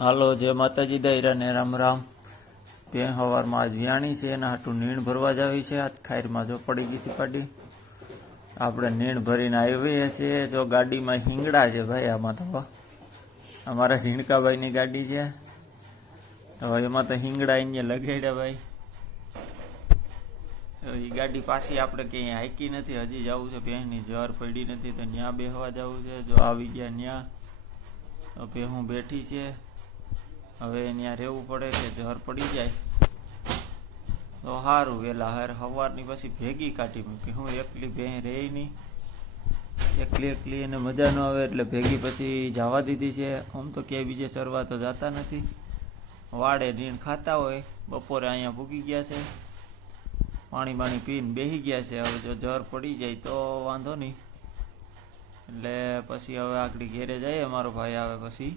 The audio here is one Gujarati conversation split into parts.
હાલો, જય માતાજી દાયરા ને રામ રામ. બે સવારમાં આજ વ્યાણી છે, એના હાટું નીણ ભરવા જ છે. આ ખાયરમાં જો પડી ગઈ હતી પાડી. આપણે નીણ ભરીને આવીએ છીએ જો ગાડીમાં હિંગડા છે ભાઈ આમાં તો. અમારા ઝીણકાભાઈની ગાડી છે. તો એમાં તો હિંગડા એને લગાડ્યા ભાઈ. એ ગાડી પાછી આપણે ક્યાંય હાકી નથી. હજી જવું છે ભેંસની જર પડી નથી, તો ત્યાં બેહવા જવું છે. જો આવી ગયા ત્યાં તો ભેહું બેઠી છે. હવે ત્યાં રહેવું પડે કે ઝર પડી જાય. તો સારું વહેલા હાર સવારની પછી ભેગી કાઢી મૂકી. હું એકલી બે રહે નહીં એકલી એકલી એને મજા ન આવે એટલે ભેગી પછી જવા દીધી છે. આમ તો ક્યાંય બીજે ચરવા તો જતા નથી. વાડે નીણ ખાતા હોય, બપોરે અહીંયા ભૂગી ગયા છે. પાણી બાણી પીને બેસી ગયા છે. હવે જો જર પડી જાય તો વાંધો નહીં. એટલે પછી હવે આગળ ઘેરે જઈએ. મારો ભાઈ આવે પછી.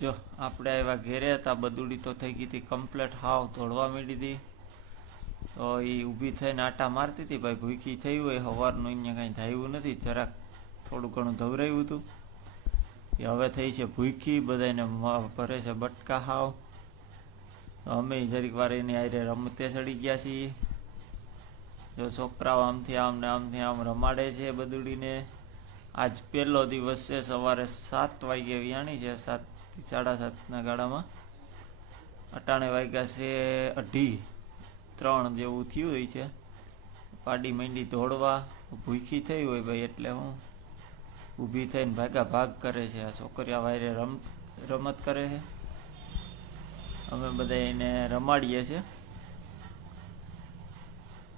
જો આપણે આવ્યા ઘેરે હતા બદુડી તો થઈ ગઈ હતી કમ્પ્લેટ હાવ ધોળવા માંડી હતી. તો એ ઊભી થઈને આટા મારતી હતી, ભાઈ ભૂખી થઈ હોય સવારનું અહીંયા કાંઈ ધાયું નથી, જરાક થોડું ઘણું ધવરાયું હતું. એ હવે થઈ છે ભૂખી બધાને ભરે છે બટકા હાવ. અમે જરીક વાર એની આરે રમતે ચડી ગયા છીએ. જો છોકરાઓ આમથી આમ ને આમથી આમ રમાડે છે બદુડીને આજ પહેલો દિવસ છે, સવારે સાત વાગે વ્યાણી છે સાતથી સાડા સાતના ગાળામાં અટાણે વાગ્યા છે અઢી, ત્રણ જેવું થયું હોય છે. પાડી માંડી ધોળવા, ભૂખી થઈ હોય ભાઈ એટલે હું ઊભી થઈને ભાગા ભાગ કરે છે. આ છોકરીઓ વાયરે રમ, રમત કરે છે. અમે બધા એને રમાડીએ છીએ.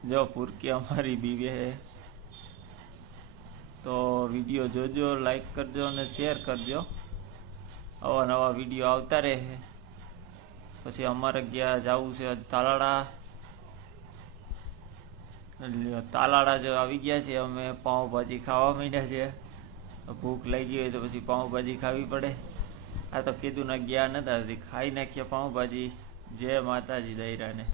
જો પૂરકી અમારી બીવે તો વીડિયો જોજો, લાઈક કરજો અને શેર કરજો. આવા નવા વીડિયો આવતા રહે પછી અમારે ગયા જવું છે તાલાળા. તાલાળા જો આવી ગયા છે, અમે પાઉંભાજી ખાવા માંડ્યા છે. ભૂખ લાગી હોય તો પછી પાઉંભાજી ખાવી પડે. આ તો કીધું ના ગયા નતા ખાઈ નાખ્યા પાઉંભાજી. જય માતાજી દૈરાને.